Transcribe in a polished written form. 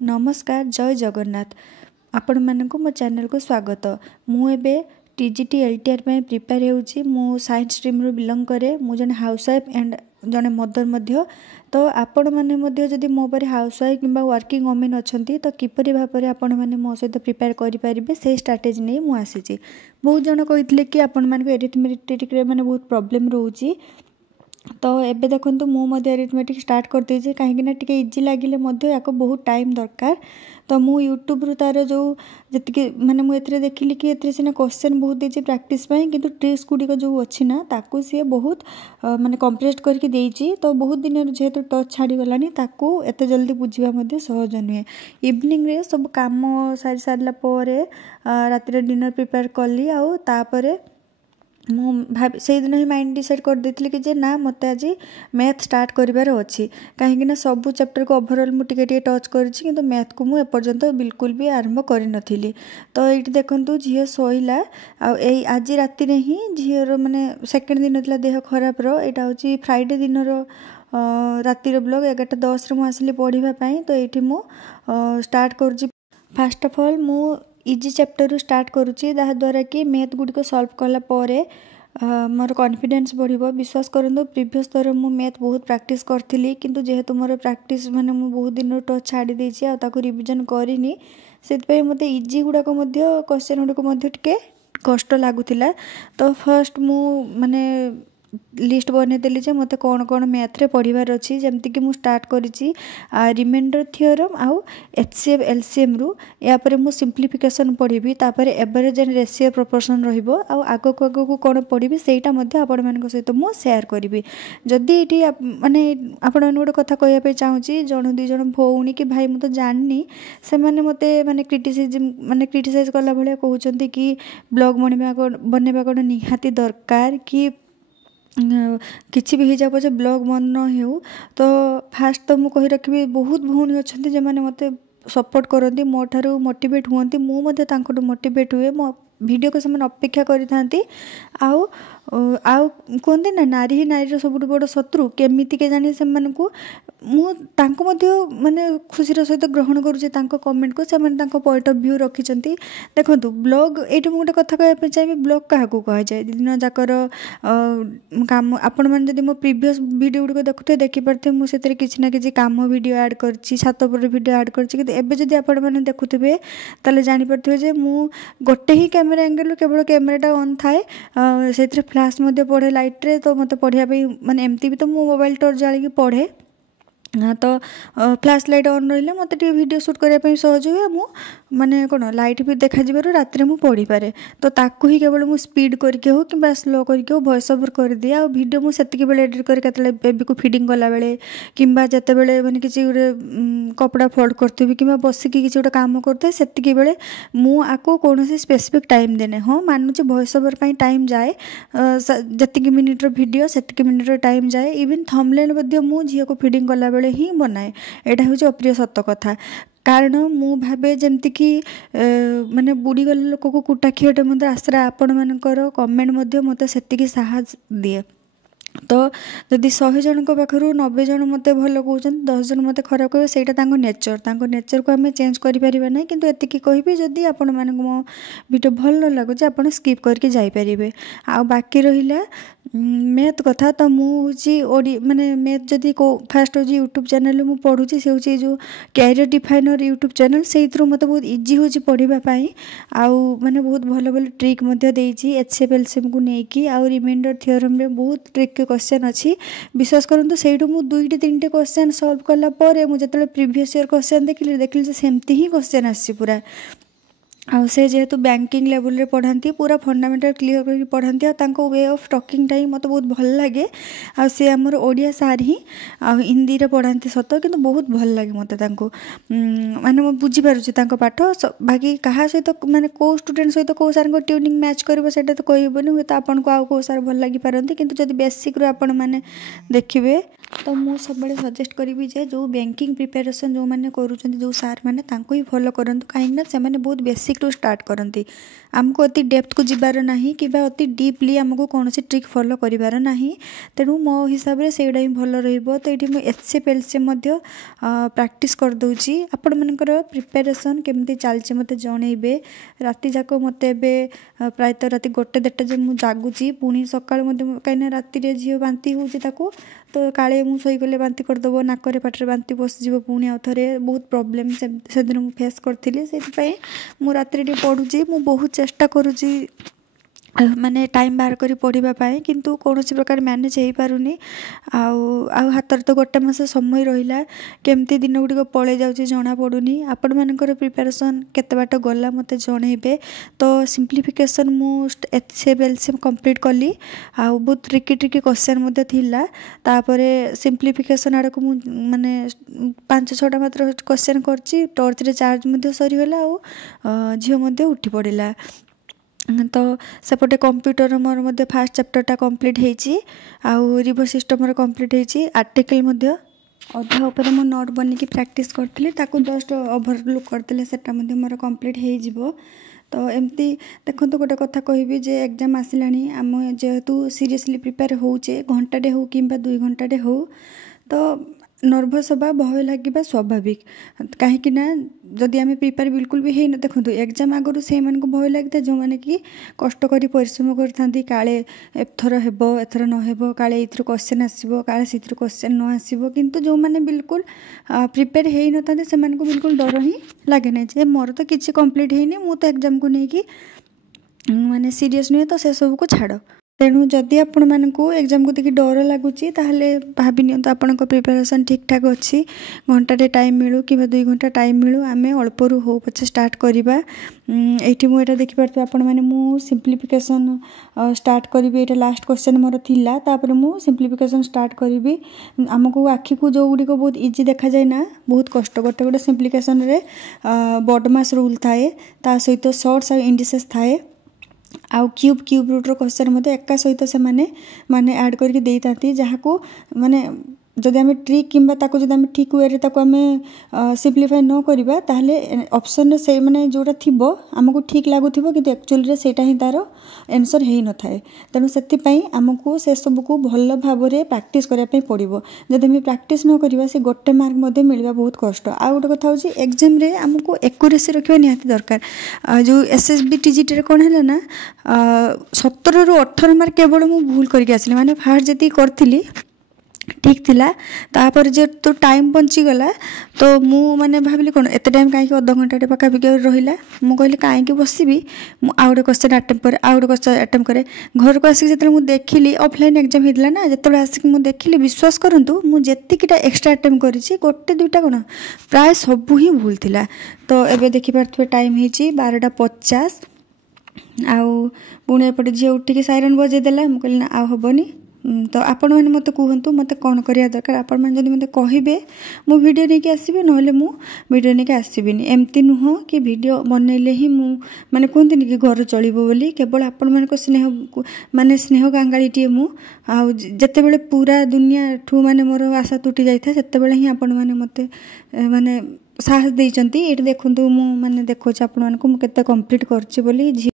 नमस्कार जय जगन्नाथ आपण मानक मो चैनल को स्वागत। मु एबे टीजीटी एलटीआर में प्रिपेयर होउची। मु साइंस स्ट्रीम रो बिलोंग करे। मु जने हाउसवाइफ एंड जने मदर मध्य। तो आपण माने मध्य जदि मो पर हाउसवाइफ किंबा वर्किंग वुमेन अछंती तो किपरि भाबरे आपण माने मो सहित प्रिपेयर करि परिबे से स्ट्रैटेजी नै मु आसीची। बहुत जण कहितले कि आपण माने एरिथमेटिक रे माने बहुत प्रॉब्लम रहउची। तो एबे देखंतु मु मध्य एरिथमेटिक स्टार्ट कर देछि काहेकि टिके इजी लागिले मध्य याको बहुत टाइम दरकार। तो मु यूट्यूब रु तार जो जतिके माने मु एथरे देखिली कि एथरे सिना क्वेश्चन बहुत देछि प्रैक्टिस पई किंतु ट्रिक्स गुडी को जो अछि ना ताकू से बहुत माने कंप्रेस्ड करके देछि। तो बहुत दिन जेहेतु टच छाडी गलानी ताकू एते जल्दी बुझिबा मध्य सहज नुहे। इवनिंग रे सब काम सारी सारला परे राति रे डिनर प्रिपेयर करली आ तापरे मु भाब से दिन ही माइंड डिसाइड कर देथिली कि जे ना मते आज मैथ स्टार्ट करिवार अछि काहेकि ना सब चैप्टर को ओवरऑल मु टिके टिके टच करछि किंतु मैथ को मु ए पर्यंत बिल्कुल भी आरंभ करि नथिली। तो एठी देखंतु झियो सोइला आ एई आज राति रे ही झियो रो माने सेकंड दिन थला देह खराब रो एटा होछि फ्राइडे दिन रो राति रो ब्लॉग 11:10 रे मु आसली पढिबा पई। तो एठी मु स्टार्ट करछि। फर्स्ट ऑफ ऑल मु इजी चैप्टर रु स्टार्ट करूची जहा द्वारा कि मैथ गुडी को सॉल्व कला परे मोर कॉन्फिडेंस बढ़िबो। विश्वास करंदो प्रीवियस थर मु मैथ बहुत प्रैक्टिस करथिली किंतु जेहेतु मोर प्रैक्टिस माने मु बहुत दिन टच छाडी देछि आ ताको रिवीजन करिनी सेत पे मते इजी गुडा को मध्य क्वेश्चन गुडा को मध्य टिके कष्ट लागुतिला। तो फर्स्ट मु माने लिस्ट बने देली जे मते कोन कोन मैथ रे पढिबार अछि जेमति कि मु स्टार्ट करिछि रिमाइंडर थ्योरम आउ एचसीएफ एलसीएम रु या परे मु सिंपलीफिकेशन पढिबी तापरे एवरेज एंड रेशियो प्रोपोर्शन रहिबो आउ आगो को कोन पढिबी सेटा मध्ये आपण मानक सहित मु शेयर करिबी। जदी एटी माने आपण मन गोटे कथा कहया पे चाहूची जण दुई जण भौणी कि भाई मु तो जाननी से माने मते माने क्रिटिसाइज करला भले कहउचंती कि ब्लॉग बनेबा कोन निहाती दरकार कि किछि भी जा पछे ब्लॉग मन न हेउ। तो फास्ट तो मु कहि रखबी बहुत भौणी अछंती जे माने मते सपोर्ट करंती मो ठारू मोटिवेट हुअंती मु मध्ये तांको मोटिवेट हुए मो वीडियो को समान अपेक्षा करिथांती। आउ कहते ना नारी ही नारी सब बड़ शत्रु केमिति के जानी से मानकु मु तांको मध्ये माने खुशीर सहित ग्रहण करूचे तांको कमेंट को से माने तांको पॉइंट ऑफ व्यू रखिचंती। देखंतु ब्लॉग एठी मु गोटे कथा कहया पे चाहि ब्लॉग काहा को कहा जाय दिन जाकर काम आपण मन जदी मो प्रीवियस वीडियो गुडी को देखुते देखि परथे मु सेतरे किछि ना किछि काम वीडियो ऐड करछि छात पर वीडियो ऐड करछि कि एबे जदी आपण माने देखुथिबे ताले जानि परथिबे जे मु गोटे ही कैमरा एंगल केवल कैमराटा ऑन थाए सेतरे फ्लैश मध्ये पड़े लाइट रे। तो मते पढ़िया पे माने एमती भी तो मो मोबाइल टॉर्च जाली की पढ़े तो फ्लैश लाइट ऑन रहिले मते टी वीडियो शूट करिया पे सहज हुए मु माने कोन लाइट भी देखा जिबारु रात रे मु पढ़ी पारे। तो ताकू ही केवल मु स्पीड करके हो कि स्लो करके हो वॉइस ओवर कर दिया और वीडियो मु सेतिके बेले एडिट करके तले बेबी को फीडिंग कला बेले किंबा जते बेले माने किछि उरे कपड़ा फोल्ड करथबी किंबा बसी कि किछि उटा काम करथे सेतिके बेले मु आको कोनोसी स्पेसिफिक टाइम देने हो मानुची वॉइस ओवर पई टाइम जाए जतिके मिनिट रो वीडियो सेतिके मिनिट रो टाइम जाए। इवन थंबनेल मध्ये मु झियो को फीडिंग कला बेले ही बनाए एटा होची अप्रिय सत्य कथा। कारण मु भाबे जेमति कि माने बुडी गले लोक को कुटा खियोटे मते आसरा आपण मानकर कमेंट मध्ये मते सेतिकी साहस दिए। तो जदि 100 जन को पाखरु 90 जन मते भलो कहउछन 10 जन मते खराब कहबे सेटा तांको नेचर को हमें चेंज करि परिबा नै किंतु एतिकी कहिबे जदि आपण माने मो वीडियो भलो लागो जे आपण स्किप करके जाई परिबे। आ बाकी रहिला मैथ कथा तो मु होची ओडी माने मैथ जदि को फास्ट होची यूट्यूब चैनल मु पढुची से होची जो कैरियर डिफाइनर यूट्यूब चैनल सेइथरो मते बहुत इजी होची पढिबा पई आउ माने बहुत भलो भलो ट्रिक मध्ये देइची एचसीएफ एलसीएम को नेकी आउ रिमाइंडर थ्योरम रे बहुत ट्रिक के क्वेश्चन अछि। विश्वास करंतु सेइडो मु 2 3 टे क्वेश्चन सॉल्व करला परे मु जतले प्रीवियस ईयर क्वेश्चन देखिली जे सेमती ही क्वेश्चन आसी पूरा आ से जेहेतु बैंकिंग लेवल रे पढ़ांती पूरा फंडामेंटल क्लियर करके पढ़ांती आ तांको वे ऑफ टॉकिंग टाइम मते बहुत भल लागे। आ से हमर ओडिया सार ही आ हिंदी रे पढ़ांती सत किंतु बहुत भल लागे मते तांको माने म बुझी पारुची तांको पाठ बाकी कहा सहित माने को स्टूडेंट सहित को सार को ट्यूनिंग मैच करबो सेटा तो कहबोनी हुए त आपन को आ को सार भल लागी पारंती किंतु जदी बेसिक रो आपन माने देखिबे तो मु सब बळे सजेस्ट करिवि जे जो बैंकिंग प्रिपरेशन जो माने करूचंती जो सार माने तांको ही फॉलो करंतु काहे ना से माने बहुत बेसिक टू स्टार्ट करती आमको अति डेप्थ को जीवार नहीं कि अति डीपली आमको कौन ट्रिक फॉलो करिवार नहीं तेणु मो हिसाब से सेटा ही भल रहिबो। तो ये एचसीएफ एलसीएम प्रैक्टिस कर दूची आपण मानकर प्रिपरेशन केमती चलचे मते जनइबे राति जाक मते प्रायतः राति 1-1:30 जे मु जागुची पुणी सकाळ कहीं राति रे झील बांती होची ताको तो काले मु शोईगले बांती करदेव नाकरे पाटे बांती पशिज पुणी आउ थे बहुत प्रोब्लेम से दिन मुझे फेस करी से मु राति पढ़ुची मु बहुत चेष्टा करुची माने टाइम बाहर करी पढ़ाई किंतु कौन प्रकार मैनेज हो पारुनी आउ हाथ तो 1 मास समय रहा केमती दिन गुड़िक पलि जाऊँगी जना पड़ूनी आपण मानकर प्रिपरेशन केते बाट गला मते जनइबे। तो सिंप्लिफिकेशन मु एचसीएफ एलसीएम कंप्लीट कली आउ बहुत ट्रिकी ट्रिकी क्वेश्चन मते थिला तापरे सिंप्लिफिकेशन आड़ को माने 5-6टा मात्र क्वेश्चन करची टॉर्च रे चार्ज मते सरीगला आउ झील मते उठी पड़िला। तो सेपटे कंप्यूटर मोर मध्य फास्ट चैप्टरटा कंप्लीट होईची आउ रिवर सिस्टम कंप्लीट होईची आर्टिकल मध्य अधा ऊपर मो नोट बनिकी प्रैक्टिस करथिले ताको जस्ट ओवरलुक करथिले सेटा मध्य मोर कंप्लीट हो जिवो। तो एमती देखो गोटे कथा कहबी जे एग्जाम आसिलानी आम जेहेतु सीरियसली प्रिपेयर होचे घंटाटे हो कि 2 घंटाटे हो तो नर्भस हवा भय लगे स्वाभाविक कहीं जदि आम प्रिपेयर बिल्कुल भी है देखो एग्जाम आगु से भय लगी जो मैंने कि कष्ट करी परिश्रम करते काले एथर हेब एथर नहेब काले ये क्वेश्चन आसो काले से क्वेश्चन न आसो किंतु जो मैंने बिल्कुल प्रिपेयर हो न था से बिल्कुल डर ही लगे ना जे मोर तो किसी कंप्लीट है मु तो एग्जाम को लेकिन माने सीरियस नुहे तो से सब को छाड़ तेणु जदि आपण मानकु एग्जाम को देखि डर लगुची ताहले भाबि नियंतु आपनक प्रिपरेशन ठीक ठाक अच्छी घंटाटे टाइम मिलू कि 2 घंटा टाइम मिलू आमे अल्परू हो पछे स्टार्ट करिबा। एठी मु एटा देखि पारथि आपण माने मु सिंप्लिफिकेशन स्टार्ट करिबे एटा लास्ट क्वेश्चन मोर थिला तापर मु सिंप्लिफिकेशन स्टार्ट करिबी हमकु आखि को जो गुडी को बहुत इजी देखा जाय ना बहुत कष्ट गोटे गोटे सिंप्लिफिकेशन रे बॉडमास रूल थाए ता सहित शॉर्ट्स और इंडिसेस थाए आउ क्यूब रूट रो क्वेश्चन मते एका सहित से माने ऐड करके देई तांती जहाँ को माने जदि आम ट्रिक किंबा ताको जदि आम ठीक वे रे ताको आम सिंप्लीफाई न करिबा ताहले ऑप्शन रे से माने जोटा थिबो हमको ठीक लागुथिबो किंतु एक्चुअली रे सेटा ही तार आंसर हे न थाए तेणु सेति पई हमको से सब को भल भाव रे प्रैक्टिस करिया पई पड़िबो जदि हम प्रैक्टिस न करिबा से गोटे मार्क मध्ये मिलबा बहुत कष्ट। आ गोटे कथा होची एग्जाम रे हमको एक्यूरेसी रखिबा निहाती दरकार जो एसएसबी टीजीटी रे कोन हैला ना 17 रु 18 मार्क केवल मु भूल करके आसली माने फास्ट जति करथिली ठीक थिला तापर जे तो टाइम बंची गला तो मु माने भाबिली कोन एते टाइम काहे अध घंटा पका बिके रहिला मु कहली काहे कि बसिबी मु आउडे क्वेश्चन अटेम्प्ट करे आउडे क्वेश्चन अटेम्प्ट करे घर को आसी जेते मु देखिली ऑफलाइन एग्जाम हितला ना जेते आसी मु देखिली विश्वास करंतु मु जेतिकिटा एक्स्ट्रा अटेम्प्ट करिछि गोटे दुइटा कोन प्राय सब ही भूल थिला। तो एबे देखि पारथबे टाइम हिची 12:50 आउ पुणे एपटे झियो उठिकी साइरन बजे देला मु कहली ना आ हबनी तो आपण मैंने मत कहतु मत कौन करिया दरकार आपण मैंने जदि मते कहिबे मु वीडियो लेके आसीबे नहले मु वीडियो लेके आसीबिनी एमती नुह कि वीडियो बनैले ही मु माने कहंतिनि कि घर चलिबो बोली केवल आपण मानको स्नेह माने स्नेह गांगाळीटी मु आ जते बेले पूरा दुनिया ठू माने मोर आशा टूटी जाइथा सेते बेले ही आपण माने मते माने साहस देइचंती एठी देखंतु मु माने देखोछ आपण मानको मु केते कंप्लीट करछि बोली।